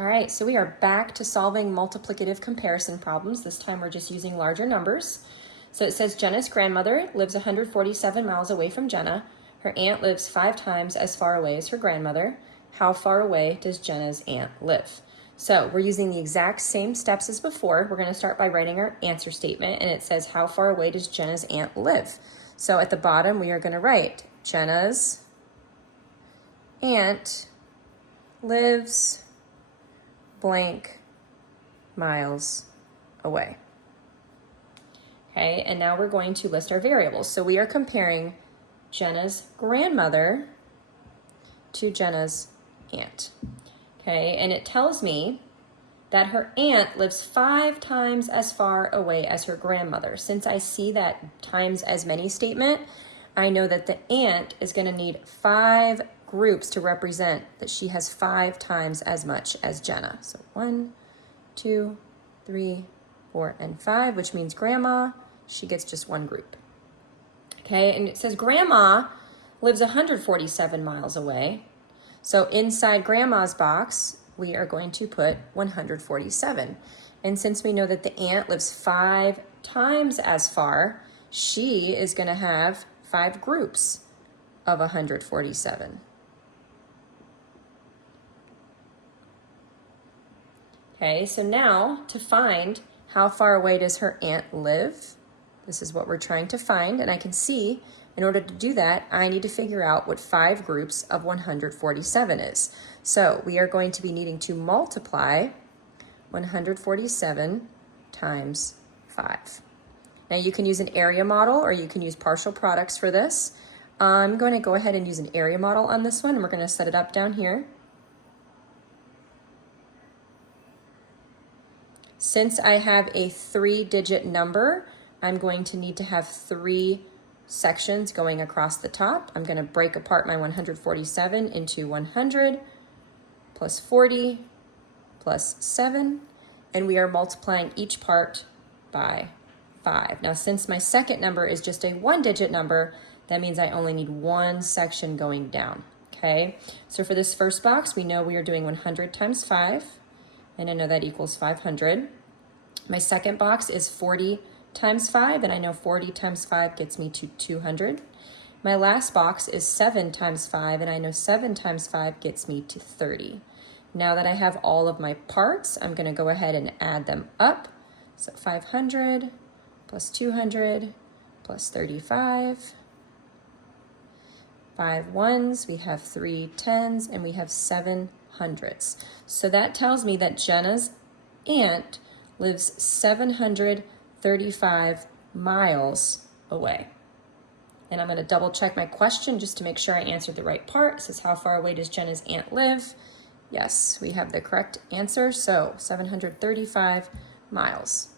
All right, so we are back to solving multiplicative comparison problems. This time we're just using larger numbers. So it says Jenna's grandmother lives 147 miles away from Jenna. Her aunt lives 5 times as far away as her grandmother. How far away does Jenna's aunt live? So we're using the exact same steps as before. We're going to start by writing our answer statement, and it says how far away does Jenna's aunt live? So at the bottom we are going to write Jenna's aunt lives blank miles away. Okay, and now we're going to list our variables. So we are comparing Jenna's grandmother to Jenna's aunt. Okay, and it tells me that her aunt lives 5 times as far away as her grandmother. Since I see that times as many statement, I know that the aunt is going to need 5 groups to represent that she has 5 times as much as Jenna. So 1, 2, 3, 4, and 5, which means grandma, she gets just 1 group. Okay, and it says grandma lives 147 miles away. So inside grandma's box, we are going to put 147. And since we know that the aunt lives 5 times as far, she is going to have 5 groups of 147. Okay, so now to find how far away does her aunt live, this is what we're trying to find, and I can see in order to do that, I need to figure out what 5 groups of 147 is. So we are going to be needing to multiply 147 times 5. Now you can use an area model or you can use partial products for this. I'm going to go ahead and use an area model on this one, and we're going to set it up down here. Since I have a 3-digit number, I'm going to need to have 3 sections going across the top. I'm going to break apart my 147 into 100 plus 40 plus 7, and we are multiplying each part by 5. Now, since my second number is just a 1-digit number, that means I only need 1 section going down. Okay, so for this first box, we know we are doing 100 times 5. And I know that equals 500. My second box is 40 times 5, and I know 40 times 5 gets me to 200. My last box is 7 times 5, and I know 7 times 5 gets me to 30. Now that I have all of my parts, I'm going to go ahead and add them up. So 500 plus 200 plus 35. 5 ones, we have 3 tens, and we have 7 hundreds. So that tells me that Jenna's aunt lives 735 miles away. And I'm going to double check my question just to make sure I answered the right part. It says, how far away does Jenna's aunt live? Yes, we have the correct answer. So 735 miles.